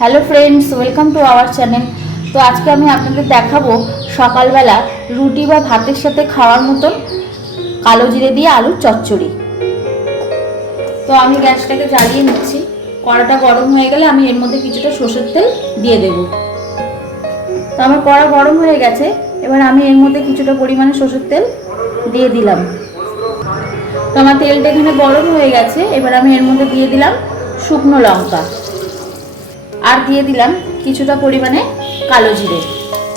Hello friends, welcome to our channel. তো আজকে আমি আপনাদের দেখাবো সকালবেলা রুটি বা ভাতের সাথে খাওয়ার মতন কালো জিরে দিয়ে আলুর চচ্চড়ি। তো আমি গ্যাসটাকে জ্বালিয়ে নিচ্ছি। কড়াটা গরম হয়ে গেলে আমি এর মধ্যে কিছুটা সরষের তেল দিয়ে দেব। তো আমার কড়া গরম হয়ে গেছে, এবার আমি এর মধ্যে কিছুটা পরিমাণে সরষের তেল দিয়ে দিলাম। তো আমার তেলটা এখানে গরম হয়ে গেছে, এবার আমি এর মধ্যে দিয়ে দিলাম শুকনো লঙ্কা আর দিয়ে দিলাম কিছুটা পরিমাণে কালো জিরে।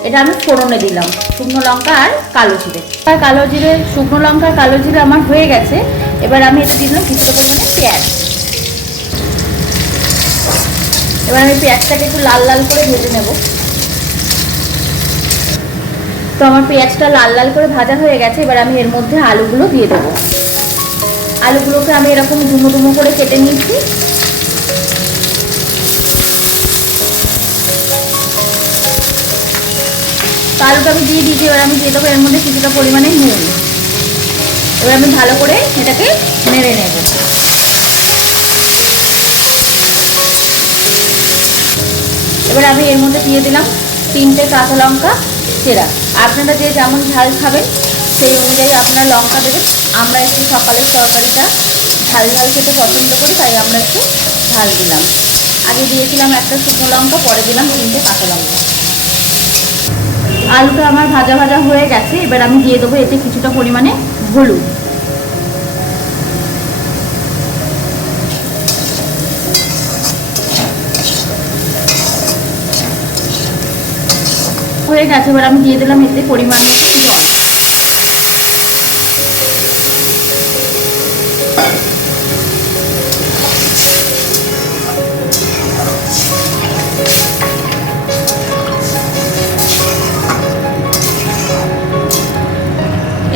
এটা আমি ফোড়নে দিলাম, শুকনো লঙ্কা আর কালো জিরে। আর কালো জিরে, শুকনো লঙ্কা আর কালো জিরে আমার হয়ে গেছে। এবার আমি এটা দিলাম কিছুটা পরিমাণে পেঁয়াজ। এবার আমি পেঁয়াজটাকে একটু লাল লাল করে ভেজে নেব। তো আমার পেঁয়াজটা লাল লাল করে ভাজা হয়ে গেছে, এবার আমি এর মধ্যে আলুগুলো দিয়ে দেবো। আলুগুলোকে আমি এরকম ডুমো ডুমো করে কেটে নিয়েছি। আলুটা আমি দিয়ে দিয়েছি, এবার আমি দিয়ে দেবো এর মধ্যে কিছুটা পরিমাণে নুন। এবার আমি ভালো করে এটাকে নেড়ে নেব। এবার আমি এর মধ্যে দিয়ে দিলাম 3টে কাঁচা লঙ্কা চেরা। আপনারা যে যেমন ঝাল খাবেন সেই অনুযায়ী আপনারা লঙ্কা দেবেন। আমরা একটু সকালের তরকারিটা ঝাল ঝাল খেতে পছন্দ করি, তাই আমরা একটু ঝাল দিলাম। আগে দিয়েছিলাম একটা শুকনো লঙ্কা, পরে দিলাম 3টে কাঁচা লঙ্কা। আলুটা আমার ভাজা ভাজা হয়ে গেছে, এবার আমি দিয়ে দেবো এতে কিছুটা পরিমাণে হলুদ। হয়ে গেছে, এবার আমি দিয়ে দিলাম এতে পরিমাণ মতো জল।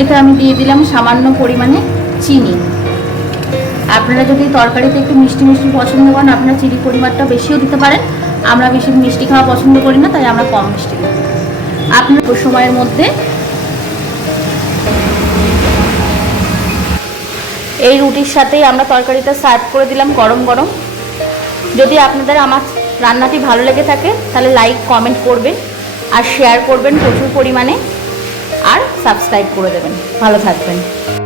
এতে আমি দিয়ে দিলাম সামান্য পরিমাণে চিনি। আপনারা যদি তরকারিতে একটু মিষ্টি মিষ্টি পছন্দ করেন, আপনারা চিনির পরিমাণটা বেশিও দিতে পারেন। আমরা বেশি মিষ্টি খাওয়া পছন্দ করি না, তাই আমরা কম মিষ্টি দিই। আপনার সময়ের মধ্যে এই রুটির সাথেই আমরা তরকারিটা সার্ভ করে দিলাম গরম গরম। যদি আপনাদের আমার রান্নাটি ভালো লেগে থাকে তাহলে লাইক কমেন্ট করবেন আর শেয়ার করবেন প্রচুর পরিমাণে, আর সাবস্ক্রাইব করে দেবেন। ভালো থাকবেন।